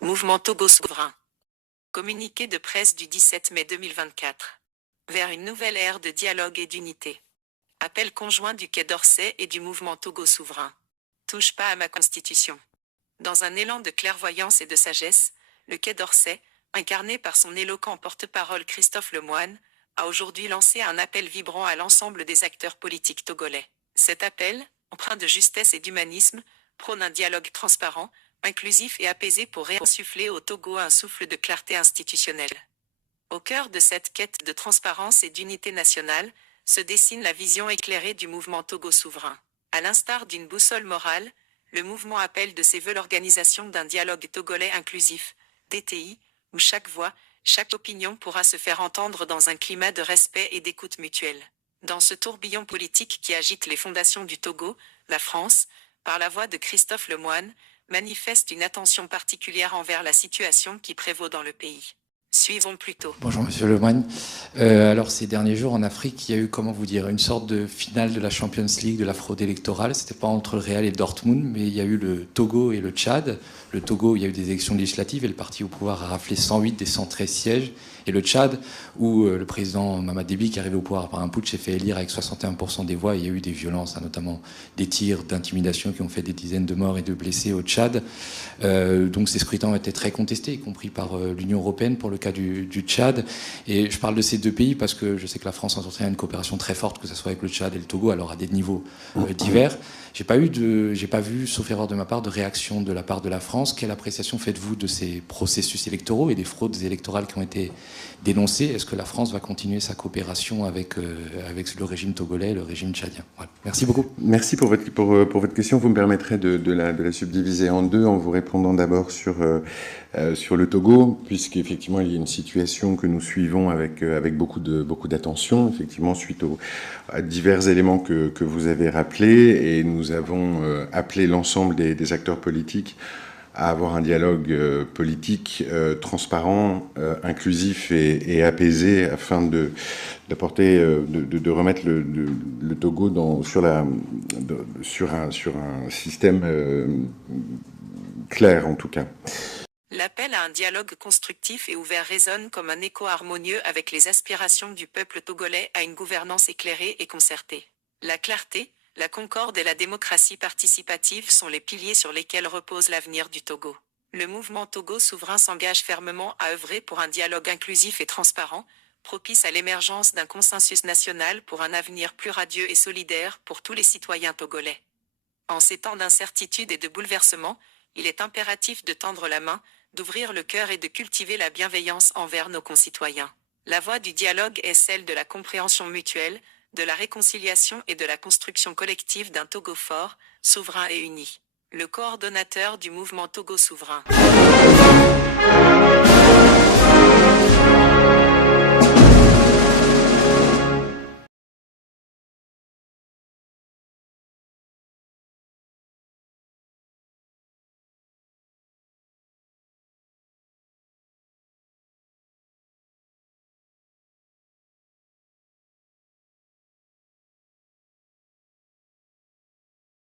Mouvement Togo souverain. Communiqué de presse du 17 mai 2024. Vers une nouvelle ère de dialogue et d'unité. Appel conjoint du Quai d'Orsay et du mouvement Togo souverain. Touche pas à ma constitution. Dans un élan de clairvoyance et de sagesse, le Quai d'Orsay, incarné par son éloquent porte-parole Christophe Lemoine, a aujourd'hui lancé un appel vibrant à l'ensemble des acteurs politiques togolais. Cet appel, empreint de justesse et d'humanisme, prône un dialogue transparent, inclusif et apaisé pour réinsuffler au Togo un souffle de clarté institutionnelle. Au cœur de cette quête de transparence et d'unité nationale, se dessine la vision éclairée du mouvement Togo souverain. À l'instar d'une boussole morale, le mouvement appelle de ses vœux l'organisation d'un dialogue togolais inclusif, DTI, où chaque voix, chaque opinion pourra se faire entendre dans un climat de respect et d'écoute mutuelle. Dans ce tourbillon politique qui agite les fondations du Togo, la France, par la voix de Christophe Lemoine, manifeste une attention particulière envers la situation qui prévaut dans le pays. Suivons plutôt. Bonjour Monsieur Lemoine. Alors ces derniers jours en Afrique, il y a eu, comment vous dire, une sorte de finale de la Champions League de la fraude électorale. C'était pas entre le Real et Dortmund, mais il y a eu le Togo et le Tchad. Le Togo, il y a eu des élections législatives et le parti au pouvoir a raflé 108 des 113 sièges. Et le Tchad, où le président Mamad Déby, qui est arrivé au pouvoir par un putsch, s'est fait élire avec 61% des voix. Il y a eu des violences, notamment des tirs d'intimidation qui ont fait des dizaines de morts et de blessés au Tchad. Donc ces scrutins ont été très contestés, y compris par l'Union européenne pour le cas du Tchad. Et je parle de ces deux pays parce que je sais que la France entretient une coopération très forte, que ce soit avec le Tchad et le Togo, alors à des niveaux divers. J'ai pas vu, sauf erreur de ma part, de réaction de la part de la France. Quelle appréciation faites-vous de ces processus électoraux et des fraudes électorales qui ont été dénoncées? Est-ce que la France va continuer sa coopération avec le régime togolais et le régime tchadien? Voilà. Merci beaucoup. Merci pour votre question. Vous me permettrez de la subdiviser en deux en vous répondant d'abord sur le Togo, puisqu'effectivement il y a une situation que nous suivons avec beaucoup d'attention, effectivement suite à divers éléments que vous avez rappelés, et nous avons appelé l'ensemble des acteurs politiques à avoir un dialogue politique transparent, inclusif et apaisé afin de remettre le Togo sur un système clair en tout cas. L'appel à un dialogue constructif et ouvert résonne comme un écho harmonieux avec les aspirations du peuple togolais à une gouvernance éclairée et concertée. La clarté, la concorde et la démocratie participative sont les piliers sur lesquels repose l'avenir du Togo. Le mouvement Togo souverain s'engage fermement à œuvrer pour un dialogue inclusif et transparent, propice à l'émergence d'un consensus national pour un avenir plus radieux et solidaire pour tous les citoyens togolais. En ces temps d'incertitude et de bouleversement, il est impératif de tendre la main, d'ouvrir le cœur et de cultiver la bienveillance envers nos concitoyens. La voie du dialogue est celle de la compréhension mutuelle, de la réconciliation et de la construction collective d'un Togo fort, souverain et uni. Le coordonnateur du mouvement Togo souverain.